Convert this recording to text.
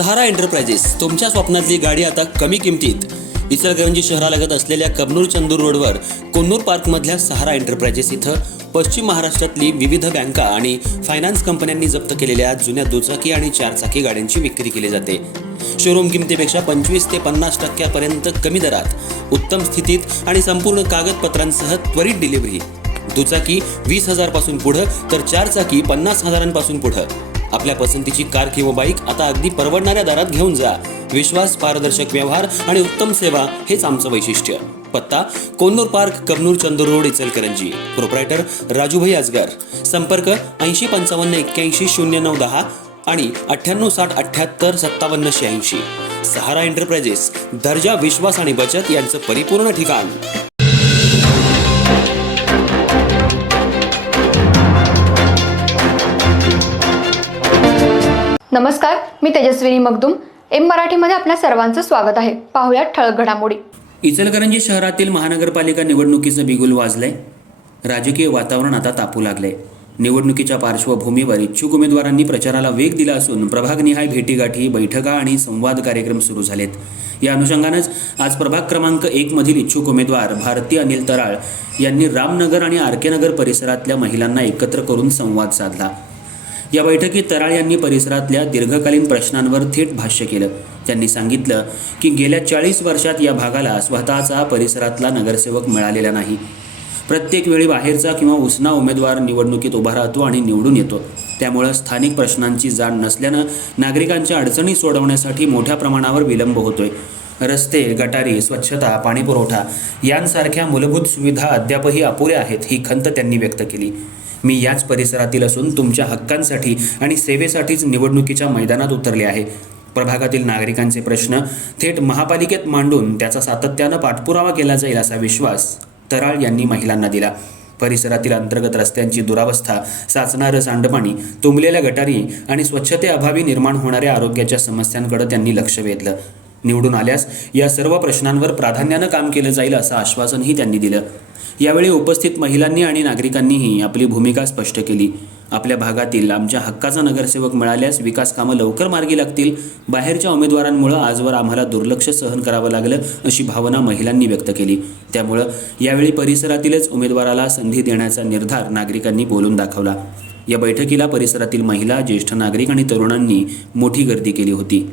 सहारा enterprises तुमच्या स्वप्नातली गाडी आता कमी किमतीत. इचलकरंजी शहरालगत असलेल्या कबनूर चंदूर रोडवर कोन्नूर पार्कमधल्या सहारा एंटरप्राइजेस इथं पश्चिम महाराष्ट्रातली विविध बँका आणि फायनान्स कंपन्यांनी जप्त केलेल्या जुन्या दुचाकी आणि चारचाकी गाड्यांची विक्री केली जाते. शोरूम किमतीपेक्षा 25 ते 50% कमी दरात, उत्तम स्थितीत आणि संपूर्ण कागदपत्रांसह त्वरित डिलिव्हरी. दुचाकी 20,000 पासून पुढं तर चारचाकी 50,000 पासून पुढं. आपल्या पसंतीची कार किंवा बाईक आता अगदी परवडणाऱ्या दरात घेऊन जा. विश्वास, पारदर्शक व्यवहार आणि उत्तम सेवा हेच आमचं वैशिष्ट्य. पत्ता Konnur park, Kabnur Chandur road, Ichalkaranji. Proprietor Rajubhai Ajgar. संपर्क 8055810910 आणि 9860785786. सहारा एंटरप्राइजेस, दर्जा, विश्वास आणि बचत यांचं परिपूर्ण ठिकाण. नमस्कार, मी तेजस्विनी मगदूम. एम मराठीमध्ये आपल्या सर्वांचं स्वागत आहे. पाहूयात ठळक घडामोडी. इचलकरंजी शहरातील महानगरपालिका निवडणुकीचं बिगुल वाजलंय. राजकीय वातावरण आता तापू लागलंय. निवडणुकीच्या पार्श्वभूमीवर इच्छुक उमेदवारांनी प्रचाराला वेग दिला असून प्रभागनिहाय भेटीगाठी, बैठका आणि संवाद कार्यक्रम सुरू झालेत. या अनुषंगानंच आज प्रभाग क्रमांक 1 मधील इच्छुक उमेदवार भारती अनिल तराळ यांनी रामनगर आणि आरके नगर परिसरातल्या महिलांना एकत्र करून संवाद साधला. या बैठकीत तराळ यांनी परिसरातल्या दीर्घकालीन प्रश्नांवर थेट भाष्य केलं. त्यांनी सांगितलं की गेल्या 40 वर्षात या भागाला स्वतःचा परिसरातला नगरसेवक मिळालेला नाही. प्रत्येक वेळी बाहेरचा किंवा उसना उमेदवार निवडणुकीत उभा राहतो आणि निवडून येतो. त्यामुळं स्थानिक प्रश्नांची जाण नसल्यानं नागरिकांच्या अडचणी सोडवण्यासाठी मोठ्या प्रमाणावर विलंब होतोय. रस्ते, गटारी, स्वच्छता, पाणीपुरवठा यांसारख्या मूलभूत सुविधा अद्यापही अपुऱ्या आहेत, ही खंत त्यांनी व्यक्त केली. मी याच परिसरातील असून तुमच्या हक्कांसाठी आणि सेवेसाठीच निवडणुकीच्या मैदानात उतरले आहे. प्रभागातील नागरिकांचे प्रश्न थेट महापालिकेत मांडून त्याचा सातत्यानं पाठपुरावा केला जाईल असा विश्वास तराळ यांनी महिलांना दिला. परिसरातील अंतर्गत रस्त्यांची दुरावस्था, साचणारं सांडपाणी, तुंबलेल्या गटारी आणि स्वच्छतेअभावी निर्माण होणाऱ्या आरोग्याच्या समस्यांकडे त्यांनी लक्ष वेधलं. निवडून आल्यास या सर्व प्रश्नांवर प्राधान्यानं काम केलं जाईल असं आश्वासनही त्यांनी दिलं. यावेळी उपस्थित महिलांनी आणि नागरिकांनीही आपली भूमिका स्पष्ट केली. आपल्या भागातील आमच्या हक्काचा नगरसेवक मिळाल्यास विकास कामं लवकर मार्गी लागतील. बाहेरच्या उमेदवारांमुळे आजवर आम्हाला दुर्लक्ष सहन करावं लागलं अशी भावना महिलांनी व्यक्त केली. त्यामुळं यावेळी परिसरातीलच उमेदवाराला संधी देण्याचा निर्धार नागरिकांनी बोलून दाखवला. या बैठकीला परिसरातील महिला, ज्येष्ठ नागरिक आणि तरुणांनी मोठी गर्दी केली होती.